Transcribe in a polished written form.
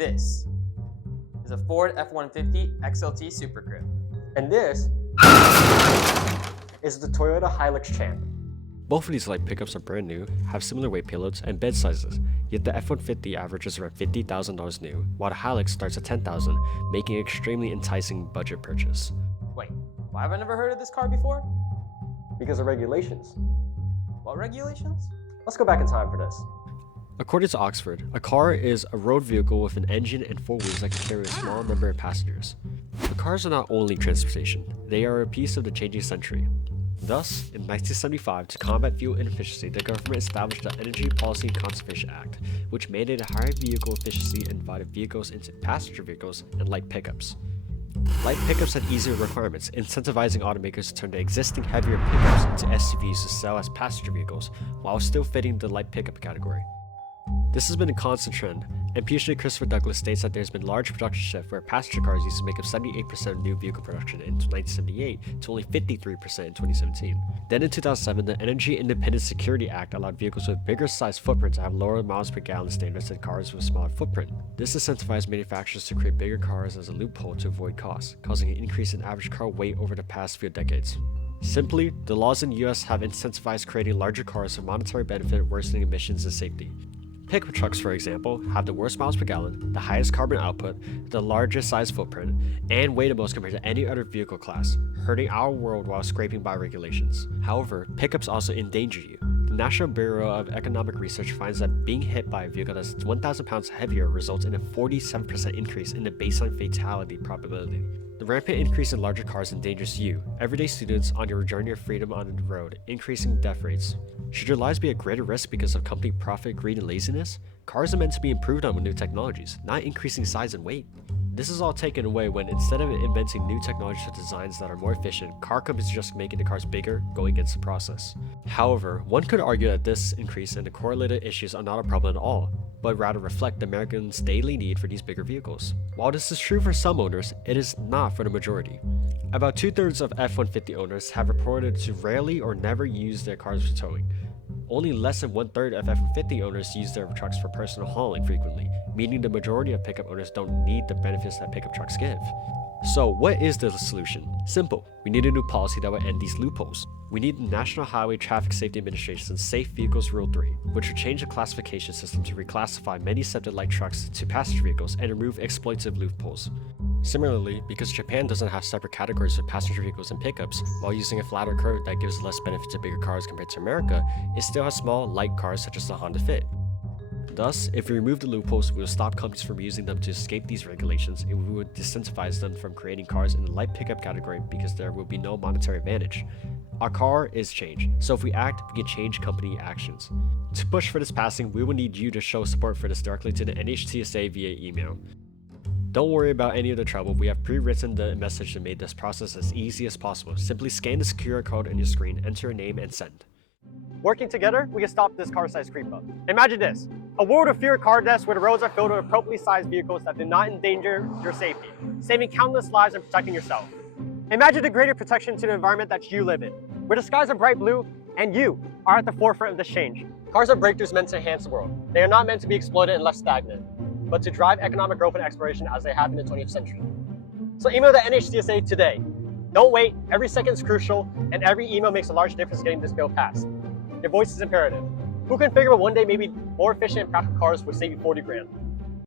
This is a Ford F-150 XLT Super Crib. And this is the Toyota Hilux Champ. Both of these light pickups are brand new, have similar weight payloads and bed sizes, yet the F-150 averages around $50,000 new, while the Hilux starts at $10,000, making it an extremely enticing budget purchase. Wait, why have I never heard of this car before? Because of regulations. What regulations? Let's go back in time for this. According to Oxford, a car is a road vehicle with an engine and four wheels that can carry a small number of passengers. But cars are not only transportation, they are a piece of the changing century. Thus, in 1975, to combat fuel inefficiency, the government established the Energy Policy and Conservation Act, which mandated higher vehicle efficiency and divided vehicles into passenger vehicles and light pickups. Light pickups had easier requirements, incentivizing automakers to turn the existing heavier pickups into SUVs to sell as passenger vehicles, while still fitting the light pickup category. This has been a constant trend, and PhD Christopher Douglas states that there's been large production shift where passenger cars used to make up 78% of new vehicle production in 1978 to only 53% in 2017. Then in 2007, the Energy Independent Security Act allowed vehicles with bigger size footprint to have lower miles per gallon standards than cars with a smaller footprint. This incentivized manufacturers to create bigger cars as a loophole to avoid costs, causing an increase in average car weight over the past few decades. Simply, the laws in the US have incentivized creating larger cars for monetary benefit, worsening emissions and safety. Pickup trucks, for example, have the worst miles per gallon, the highest carbon output, the largest size footprint, and weigh the most compared to any other vehicle class, hurting our world while scraping by regulations. However, pickups also endanger you. The National Bureau of Economic Research finds that being hit by a vehicle that's 1,000 pounds heavier results in a 47% increase in the baseline fatality probability. The rampant increase in larger cars endangers you, everyday students on your journey of freedom on the road, increasing death rates. Should your lives be at greater risk because of company profit, greed, and laziness? Cars are meant to be improved on with new technologies, not increasing size and weight. This is all taken away when, instead of inventing new technologies or designs that are more efficient, car companies are just making the cars bigger, going against the process. However, one could argue that this increase and the correlated issues are not a problem at all, but rather reflect Americans' daily need for these bigger vehicles. While this is true for some owners, it is not for the majority. About 2/3 of F-150 owners have reported to rarely or never use their cars for towing. Only less than 1/3 of F-150 owners use their trucks for personal hauling frequently, meaning the majority of pickup owners don't need the benefits that pickup trucks give. So what is the solution? Simple. We need a new policy that will end these loopholes. We need the National Highway Traffic Safety Administration's Safe Vehicles Rule 3, which would change the classification system to reclassify many accepted light trucks to passenger vehicles and remove exploitative loopholes. Similarly, because Japan doesn't have separate categories for passenger vehicles and pickups, while using a flatter curve that gives less benefit to bigger cars compared to America, it still has small, light cars such as the Honda Fit. Thus, if we remove the loopholes, we will stop companies from using them to escape these regulations, and we would disincentivize them from creating cars in the light pickup category because there will be no monetary advantage. Our car is change, so if we act, we can change company actions. To push for this passing, we will need you to show support for this directly to the NHTSA via email. Don't worry about any of the trouble, we have pre-written the message to make this process as easy as possible. Simply scan the QR code on your screen, enter your name, and send. Working together, we can stop this car size creep up. Imagine this, a world of fewer car deaths where the roads are filled with appropriately sized vehicles that do not endanger your safety, saving countless lives and protecting yourself. Imagine the greater protection to the environment that you live in, where the skies are bright blue and you are at the forefront of this change. Cars are breakthroughs meant to enhance the world. They are not meant to be exploited and left stagnant, but to drive economic growth and exploration as they have in the 20th century. So email the NHTSA today. Don't wait, every second is crucial, and every email makes a large difference getting this bill passed. Your voice is imperative. Who can figure out one day maybe more efficient and practical cars would save you 40 grand?